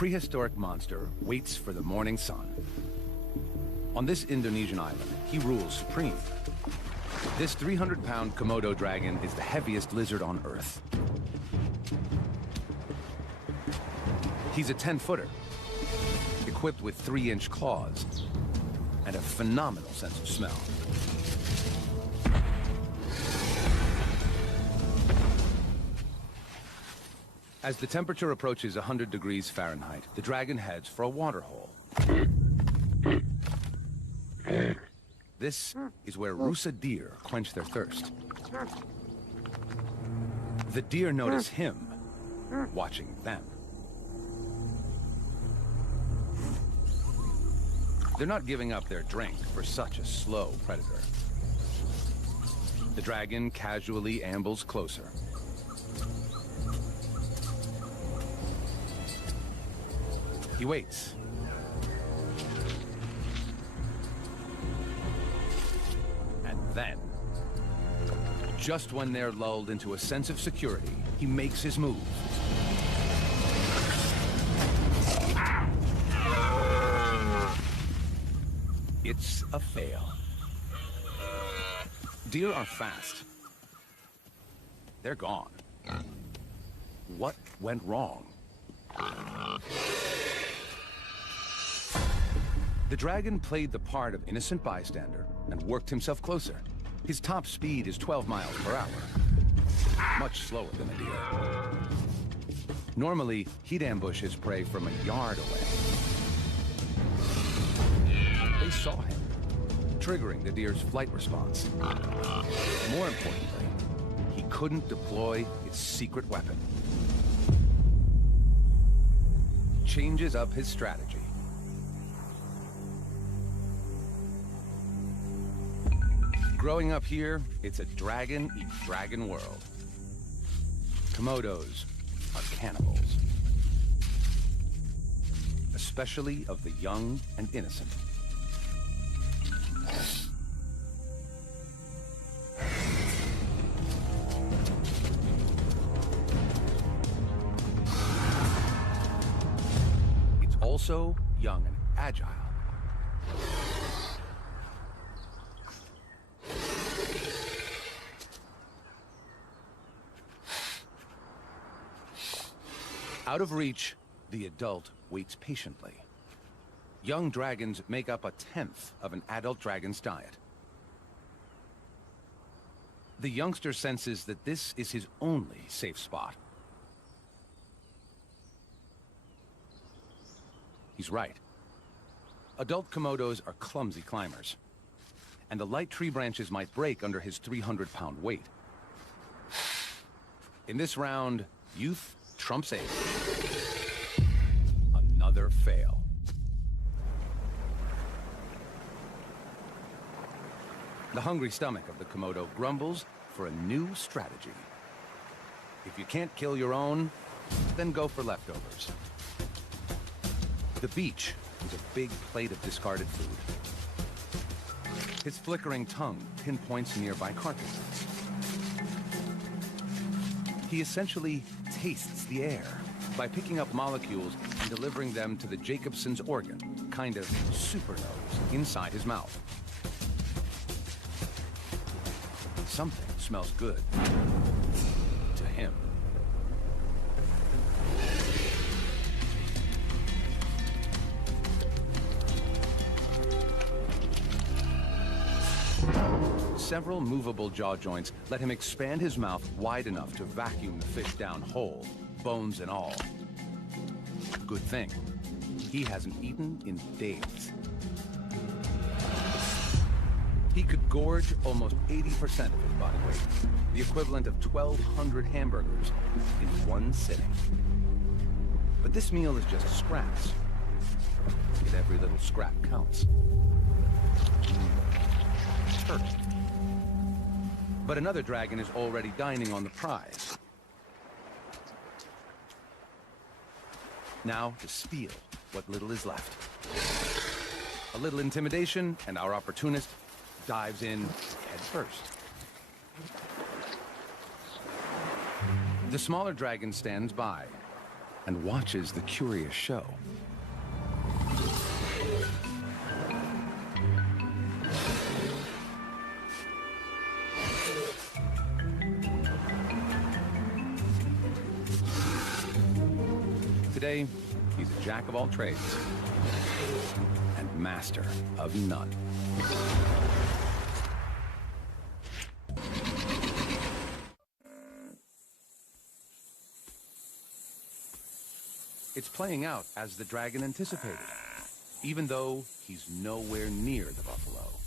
prehistoric monster waits for the morning sun. On this Indonesian island, he rules supreme. This 300-pound Komodo dragon is the heaviest lizard on Earth. He's a 10-footer, equipped with 3-inch claws and a phenomenal sense of smell. As the temperature approaches 100 degrees Fahrenheit, the dragon heads for a water hole. This is where Rusa deer quench their thirst. The deer notice him watching them. They're not giving up their drink for such a slow predator. The dragon casually ambles closer. He waits. And then, just when they're lulled into a sense of security, he makes his move. It's a fail. Deer are fast. They're gone. What went wrong? The dragon played the part of innocent bystander and worked himself closer. His top speed is 12 miles per hour, much slower than a deer. Normally, he'd ambush his prey from a yard away. They saw him, triggering the deer's flight response. More importantly, he couldn't deploy its secret weapon. Changes up his strategy. Growing up here, it's a dragon-eat-dragon world. Komodos are cannibals. Especially of the young and innocent. It's also young and agile. Out of reach, the adult waits patiently. Young dragons make up 1/10 of an adult dragon's diet. The youngster senses that this is his only safe spot. He's right. Adult Komodos are clumsy climbers, and the light tree branches might break under his 300-pound weight. In this round, youth trumps age. Another fail. The hungry stomach of the Komodo grumbles for a new strategy. If you can't kill your own, then go for leftovers. The beach is a big plate of discarded food. His flickering tongue pinpoints nearby carcasses. He essentially tastes the air by picking up molecules and delivering them to the Jacobson's organ, kind of supernose, inside his mouth. Something smells good to him. Several movable jaw joints let him expand his mouth wide enough to vacuum the fish down whole, bones and all. Good thing. He hasn't eaten in days. He could gorge almost 80% of his body weight, the equivalent of 1,200 hamburgers in one sitting. But this meal is just scraps. Yet every little scrap counts. Turtle. But another dragon is already dining on the prize. Now to steal what little is left. A little intimidation, and our opportunist dives in head first. The smaller dragon stands by, and watches the curious show. Today, he's a jack of all trades and master of none. It's playing out as the dragon anticipated, even though he's nowhere near the buffalo.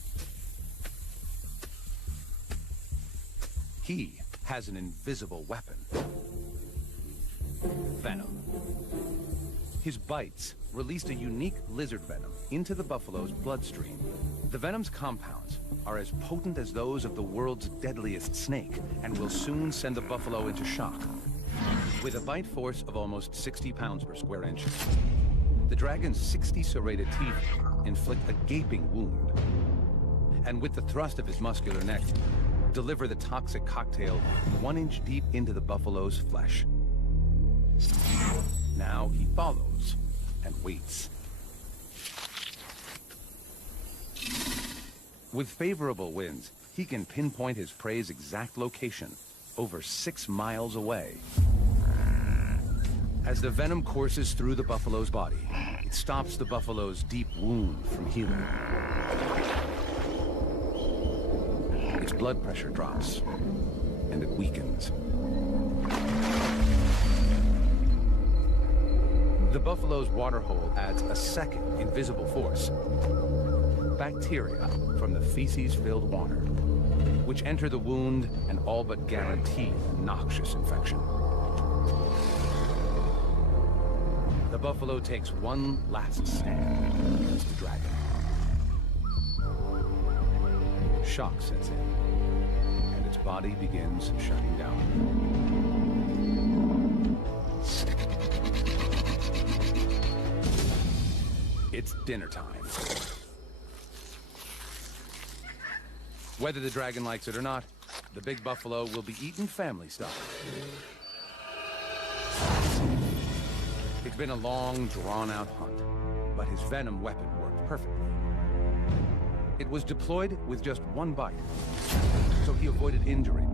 He has an invisible weapon: venom. His bites released a unique lizard venom into the buffalo's bloodstream. The venom's compounds are as potent as those of the world's deadliest snake and will soon send the buffalo into shock. With a bite force of almost 60 pounds per square inch, the dragon's 60 serrated teeth inflict a gaping wound. And with the thrust of his muscular neck, deliver the toxic cocktail 1 inch deep into the buffalo's flesh. Now he follows and waits. With favorable winds, he can pinpoint his prey's exact location, over 6 miles away. As the venom courses through the buffalo's body, it stops the buffalo's deep wound from healing. Its blood pressure drops, and it weakens. The buffalo's waterhole adds a second invisible force: bacteria from the feces-filled water, which enter the wound and all but guarantee a noxious infection. The buffalo takes one last stand against the dragon. Shock sets in, and its body begins shutting down. It's dinner time. Whether the dragon likes it or not, the big buffalo will be eaten family style. It's been a long, drawn-out hunt, but his venom weapon worked perfectly. It was deployed with just one bite, so he avoided injury